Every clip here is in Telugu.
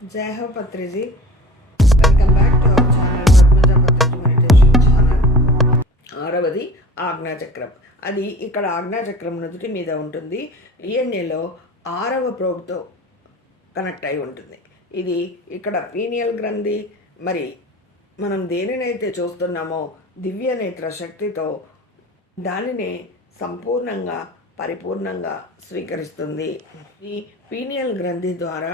జై హో Patriji. Welcome back to our channel Padmaja Patriji meditation channel ఆరవది ఆజ్ఞాచక్రం అది ఇక్కడ ఆజ్ఞాచక్రం నుదుటి మీద ఉంటుంది. ఈఎన్ఏలో ఆరవ ప్రోగ్తో కనెక్ట్ అయి ఉంటుంది. ఇది ఇక్కడ పీనియల్ గ్రంథి మరి మనం దేనినైతే చూస్తున్నామో దివ్య నేత్ర శక్తితో దానినే సంపూర్ణంగా పరిపూర్ణంగా స్వీకరిస్తుంది. ఈ పీనియల్ గ్రంథి ద్వారా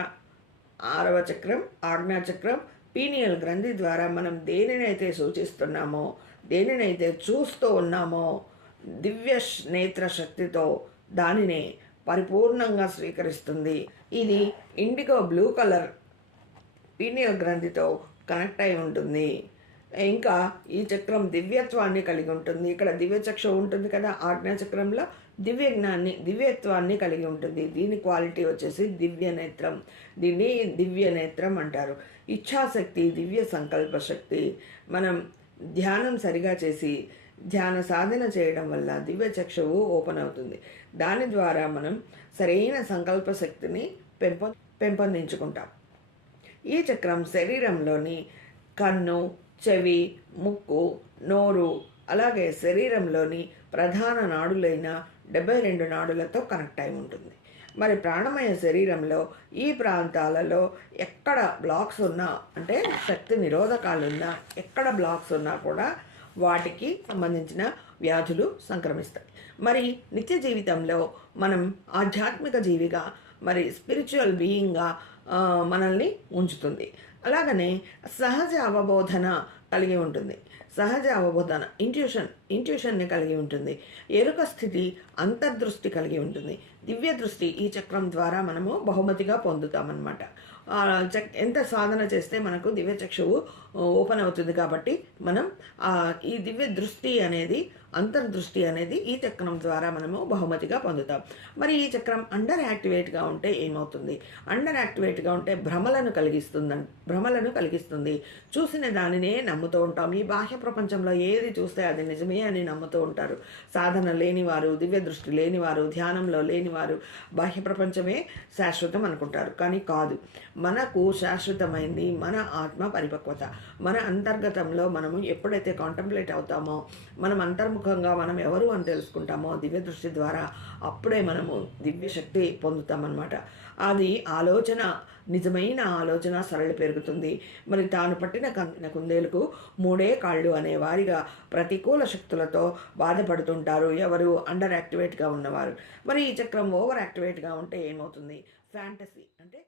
ఆరవ చక్రం ఆజ్ఞాచక్రం పీనియల్ గ్రంథి ద్వారా మనం దేనినైతే సూచిస్తున్నామో దేనినైతే చూస్తూ ఉన్నామో దివ్య నేత్ర శక్తితో దానిని పరిపూర్ణంగా స్వీకరిస్తుంది. ఇది ఇండిగో బ్లూ కలర్ పీనియల్ గ్రంథితో కనెక్ట్ అయి ఉంటుంది. ఇంకా ఈ చక్రం దివ్యత్వాన్ని కలిగి ఉంటుంది. ఇక్కడ దివ్య చక్షు ఉంటుంది కదా ఆజ్ఞాచక్రంలో దివ్య జ్ఞాన్ని దివ్యత్వాన్ని కలిగి ఉంటుంది. దీని క్వాలిటీ వచ్చేసి దివ్య నేత్రం. దీన్ని దివ్య నేత్రం అంటారు. ఇచ్ఛాశక్తి దివ్య సంకల్ప శక్తి. మనం ధ్యానం సరిగా చేసి ధ్యాన సాధన చేయడం వల్ల దివ్య చక్షువు ఓపెన్ అవుతుంది. దాని ద్వారా మనం సరైన సంకల్ప శక్తిని పెంపొ పెంపొందించుకుంటాం. ఈ చక్రం శరీరంలోని కన్ను చెవి ముక్కు నోరు అలాగే శరీరంలోని ప్రధాన నాడులైన డెబ్బై రెండు నాడులతో కనెక్ట్ అయి ఉంటుంది. మరి ప్రాణమయ శరీరంలో ఈ ప్రాంతాలలో ఎక్కడ బ్లాక్స్ ఉన్నా అంటే శక్తి నిరోధకాలు ఉన్నా ఎక్కడ బ్లాక్స్ ఉన్నా కూడా వాటికి సంబంధించిన వ్యాధులు సంక్రమిస్తాయి. మరి నిత్య జీవితంలో మనం ఆధ్యాత్మిక జీవిగా మరి స్పిరిచువల్ బీయింగ్గా మనల్ని ఉంచుతుంది. అలాగనే సహజ అవబోధన కలిగి ఉంటుంది. సహజ అవబోధన ఇంట్యూషన్ ఇంట్యూషన్ని కలిగి ఉంటుంది. ఎరుక స్థితి అంతర్దృష్టి కలిగి ఉంటుంది. దివ్య దృష్టి ఈ చక్రం ద్వారా మనము బహుమతిగా పొందుతామన్నమాట. చక్ ఎంత సాధన చేస్తే మనకు దివ్య చక్షువు ఓపెన్ అవుతుంది కాబట్టి మనం ఈ దివ్య దృష్టి అనేది అంతర్దృష్టి అనేది ఈ చక్రం ద్వారా మనము బహుమతిగా పొందుతాం. మరి ఈ చక్రం అండర్ యాక్టివేట్గా ఉంటే ఏమవుతుంది? అండర్ యాక్టివేట్గా ఉంటే భ్రమలను కలిగిస్తుంది భ్రమలను కలిగిస్తుంది. చూసిన దానినే నమ్ము నమ్ముతూ ఉంటాం. ఈ బాహ్య ప్రపంచంలో ఏది చూస్తే అది నిజమే అని నమ్ముతూ ఉంటారు. సాధన లేనివారు దివ్య దృష్టి లేనివారు ధ్యానంలో లేనివారు బాహ్య ప్రపంచమే శాశ్వతం అనుకుంటారు. కానీ కాదు. మనకు శాశ్వతమైంది మన ఆత్మ పరిపక్వత. మన అంతర్గతంలో మనము ఎప్పుడైతే కాంటంప్లేట్ అవుతామో మనం అంతర్ముఖంగా మనం ఎవరు అని తెలుసుకుంటామో దివ్య దృష్టి ద్వారా అప్పుడే మనము దివ్య శక్తి పొందుతామన్నమాట. అది ఆలోచన నిజమైన ఆలోచన సరళి పెరుగుతుంది. మరి తాను పట్టిన కం- కుందేలకు మూడే కాళ్ళు అనే వారిగా ప్రతికూల శక్తులతో బాధపడుతుంటారు. ఎవరు అండర్ యాక్టివేట్గా ఉన్నవారు. మరి ఈ చక్రం ఓవర్ యాక్టివేట్గా ఉంటే ఏమవుతుంది? ఫ్యాంటసీ అంటే